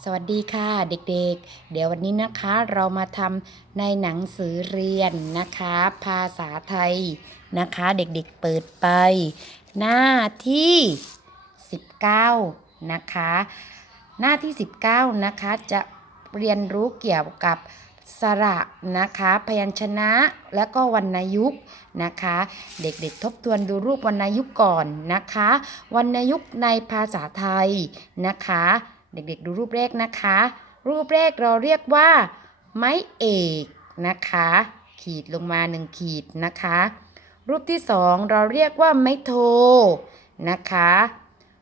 สวัสดีค่ะเด็กๆเดี๋ยววันนี้นะคะเรามาทำในหนังสือเรียนนะคะ ภาษาไทยนะคะ เด็กๆเปิดไป หน้าที่ 19 นะคะ หน้าที่ 19 นะคะจะเรียนรู้เกี่ยวกับสระนะคะ พยัญชนะและก็วรรณยุกต์นะคะ เด็กๆทบทวนดูรูปวรรณยุกต์ก่อนนะคะ วรรณยุกต์ในภาษาไทยนะคะ เด็กๆดูรูปแรกนะคะ รูปแรกเราเรียกว่า ไม้เอกนะคะ ขีดลงมาหนึ่งขีดนะคะ รูปที่สองเราเรียกว่าไม้โทนะคะ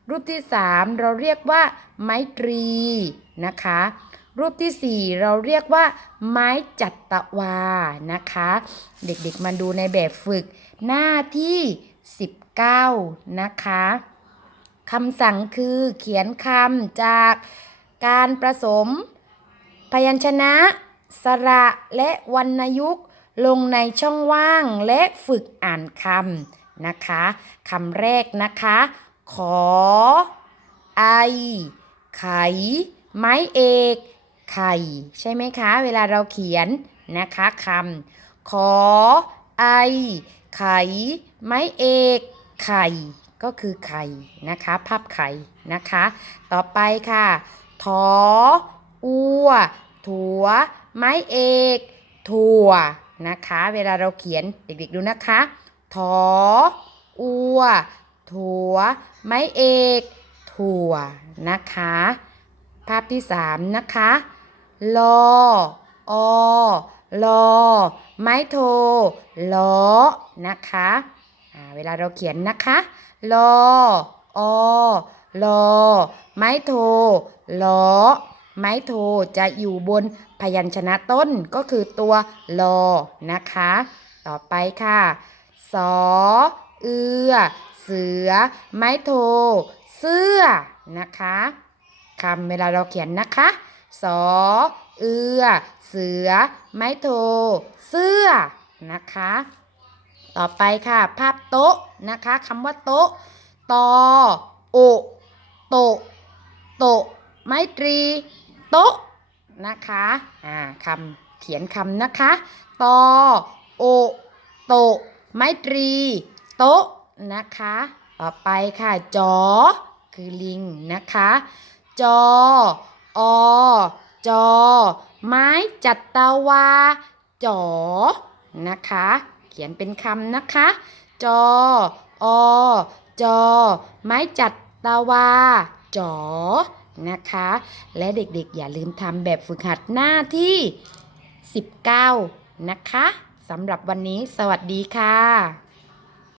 รูปที่สามเราเรียกว่า ไม้ตรีนะคะ รูปที่สี่เราเรียกว่า ไม้จัตตวานะคะ เด็กๆมาดูในแบบฝึกหน้าที่ 19 นะคะ คำสั่งคือเขียนคำจากการผสม พยัญชนะ สระและวรรณยุกต์ลงในช่องว่างและฝึกอ่านคำนะคะคำแรกนะคะ ขอ ไอ ไข ไม้เอก ไข่ ใช่ไหมคะ เวลาเราเขียนนะคะคำขอ ไอ ไข ไม้เอก ไข่ ก็คือไข่นะคะภาพไข่นะคะ ต่อไปค่ะทออัวถั่ว ไม้เอก ถั่วนะคะ เวลาเราเขียนเด็กๆดูนะคะทออัวถั่ว ไม้เอก ถั่วนะคะ ภาพที่สามนะคะลออลอไม้โทล้อนะคะ เวลาเราเขียนนะคะลออลอไม้โทลอไม้โทจะอยู่บนพยัญชนะต้นก็คือตัวลอนะคะ ต่อไปค่ะสอเอือ เสือ ไม้โท เสื้อนะคะคำเวลาเราเขียนนะคะสอเอือ เสือ ไม้โท เสื้อนะคะ ต่อไปค่ะ ภาพโต๊ะนะคะคำว่าโต๊ะตอโอโตโตไม้ตรี โต๊ะนะคะอ่าคำเขียนคำนะคะตอโอโตไม้ตรี โต๊ะนะคะ ต่อไปค่ะจอคือลิงนะคะ จออจอ ไม้จัตตาวาจอนะคะ เขียนเป็นคำนะคะ จอ อ จอ ไม้จัดตาวาจอ นะคะ และเด็กๆ อย่าลืมทำแบบฝึกหัดหน้าที่ 19 นะคะสำหรับวันนี้สวัสดีค่ะ